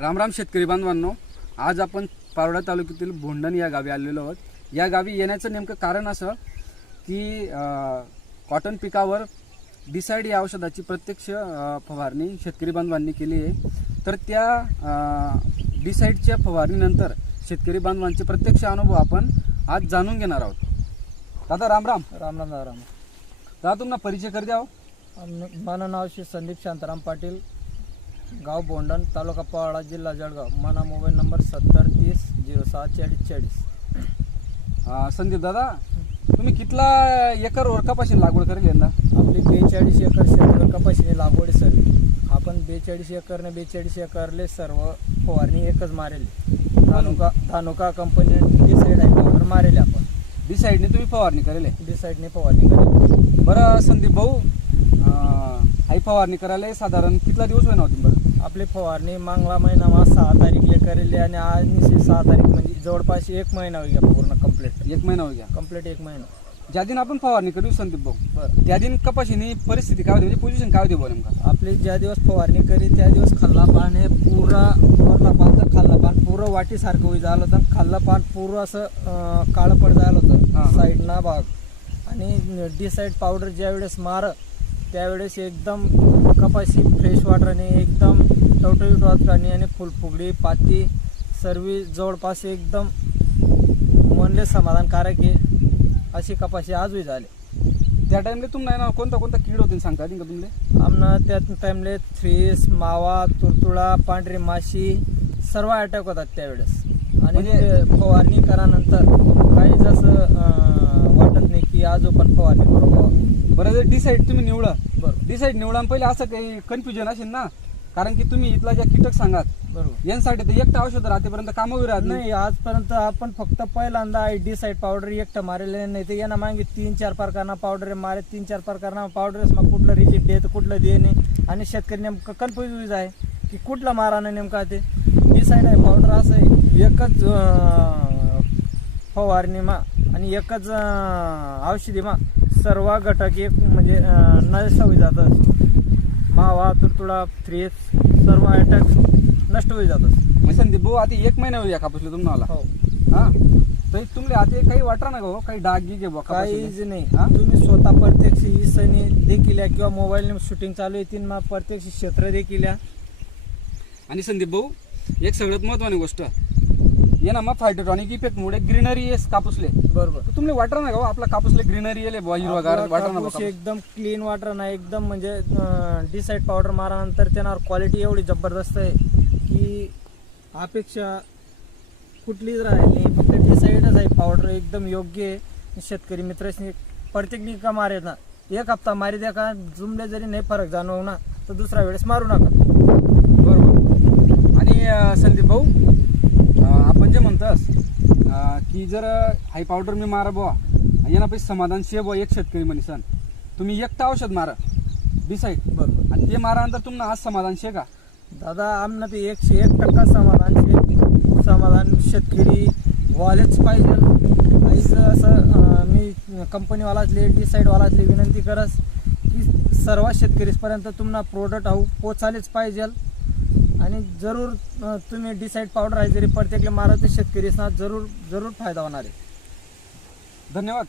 रामराम शेतकरी बांधवांनो आज आपण पारोडा तालुक्यातील भोंडण या गावी आलेलो आहोत. या गावी येण्याचं नेमकं कारण असं की कॉटन पिकावर डिसाईड या औषधाची प्रत्यक्ष फवारणी शेतकरी बांधवांनी केली आहे. तर त्या डिसाईडच्या फवारणीनंतर शेतकरी बांधवांचे प्रत्यक्ष अनुभव आपण आज जाणून घेणार आहोत. दादा रामराम राम. राम राम दादा तुम्हाला परिचय कर द्या हो. माझं नाव श्री संदीप शांताराम पाटील. गाव बोंडण तालुका पवाडा जिल्हा जळगाव. माझा मोबाईल नंबर सत्तर तीस झिरो सहा चाळीस चाळीस. संदीप दादा तुम्ही कितला एकर वर कपाशी लागवड करेल यंदा? आपली बेचाळीस एकर क्षेत्र कपाशीने लागवड सर्व आपण बेचाळीस एकरने बेचाळीस एकरले सर्व फवारणी एकच मारेल. धानुका धानुका कंपनी डिसाईड आहे मारेल आपण. डिसाईडने तुम्ही फवारणी करेल. डिसाईडने फवारणी करेल. बरं संदीप भाऊ आई फवारणी करायला साधारण कितला दिवस होईना होती आपली फवारणी मागला महिना मा सहा तारीखले करेल आणि आज निश्चित सहा तारीख म्हणजे जवळपास एक महिना होईल पूर्ण कंप्लीट एक महिना हो गया कंप्लीट एक महिना. ज्या दिन आपण फवारणी करू संदीप भाऊ बरं. त्या दिन कपाशीनी परिस्थिती काय होती? म्हणजे पोझिशन काय होती भाऊ नेमका? आपली ज्या दिवस फवारणी करी त्या दिवस खाल्ला पान हे पुरा वरला पान तर खाल्ला पान पुरं वाटीसारखं होई झालं होतं. खाल्ला पान पुरं असं अं, काळं पड झालं हा, होतं. साईडना भाग. आणि डिसाईड पावडर ज्या वेळेस मार त्यावेळेस एकदम कपाशी फ्रेश वाटराने एकदम टवटवीट वाटराने आणि फुलफुगडी पाती सर्व जवळपास एकदम मनले समाधानकारक आहे. अशी कपाशी आजही झाली. त्या टाइमला तुम्हाला ना कोणता कोणता कीड होती सांगता येईल का तुम्हाला आमनं त्या टाइमले थ्रीस मावा तुरतुळा पांढरी माशी सर्व अटॅक होतात त्यावेळेस. आणि म्हणजे- फवारणी करानंतर काही जसं वाटत नाही की आजो पण फवारणी करू. बरं जर डिसाईड तुम्ही निवडा. बरोबर डिसाईड निवडा पहिले असं काही कन्फ्युजन असेल ना कारण की तुम्ही इथला ज्या कीटक सांगात बरोबर. यांसाठी तर एकटा औषध राहतेपर्यंत कामं राहत नाही. नाही आजपर्यंत आपण फक्त पहिल्यांदा डी साईड पावडर एकटं मारेले नाही. तर यांना मागे तीन चार प्रकारना पावडर मारे तीन चार प्रकारना पावडर मग कुठलं रिजिट दे तर कुठलं दे नाही. आणि शेतकरी नेमकं कन्फ्युज आहे की कुठलं मारानं नेमका ते. डी साईड आहे पावडर असं आहे. एकच अं, फवारणीमा आणि एकच अं, औषधीमा सर्व घटक एक म्हणजे नष्ट होई जातात मावा तुरतुडा थ्रेस सर्व अटॅक नष्ट होई जातात मग संदीप भाऊ आता एक महिना होईल या कापूसला तुम्हाला हो हा तर तुम्हाला आता काही वाटणार ना हो काही डाग गी बुवा काहीच? नाही हा? तुम्ही स्वतः प्रत्यक्ष इसने देखील किंवा मोबाईलने शूटिंग चालू येतील मग प्रत्यक्ष क्षेत्र देखील. आणि संदीप भाऊ एक सगळ्यात महत्वाची गोष्ट ये ना मग फायटोटॉनिक इफेक्ट मुळे ग्रीनरी येस कापूसले. बरोबर. तर तुम्हाला वाटणार ना का हो, आपला कापूसले ग्रीनरी येले बुवा हिरवागार ना कापूस बुवा कापूस? एकदम क्लीन वाटर नाही एकदम म्हणजे डिसाईड पावडर मारानंतर त्यांना क्वालिटी एवढी जबरदस्त आहे की अपेक्षा कुठलीच राहिली नाही. फक्त डिसाईडच आहे पावडर एकदम योग्य आहे. शेतकरी मित्रांनी प्रत्येक का मारे ना एक हप्ता मारी द्या का जुमले जरी नाही फरक जाणवू ना तर दुसऱ्या वेळेस मारू नका. बरोबर. आणि अं, संदीप भाऊ अं, आपण जे म्हणतोस की जर हाय पावडर मी मारा बुवा यांना पैसे समाधान शे बुवा एक शेतकरी म्हणसन तुम्ही एकटा औषध मारा डिसाईड बरोबर आणि ते मारानंतर तुम्हाला आज समाधान शे का? दादा आमनं ते एकशे एक टक्का समाधान शे- समाधान शेतकरी व्हायलाच पाहिजे. काहीच असं मी कंपनीवालाचले डिसाईडवालाचले विनंती करस की सर्व शेतकरीपर्यंत तुम्हाला प्रोडक्ट हाऊ पोचायलाच पाहिजे. आणि जरूर तुम्ही डिसाईड पावडर आहे जरी प्रत्येकले मारा तर शेतकरीसना जरूर जरूर फायदा होणार आहे. धन्यवाद.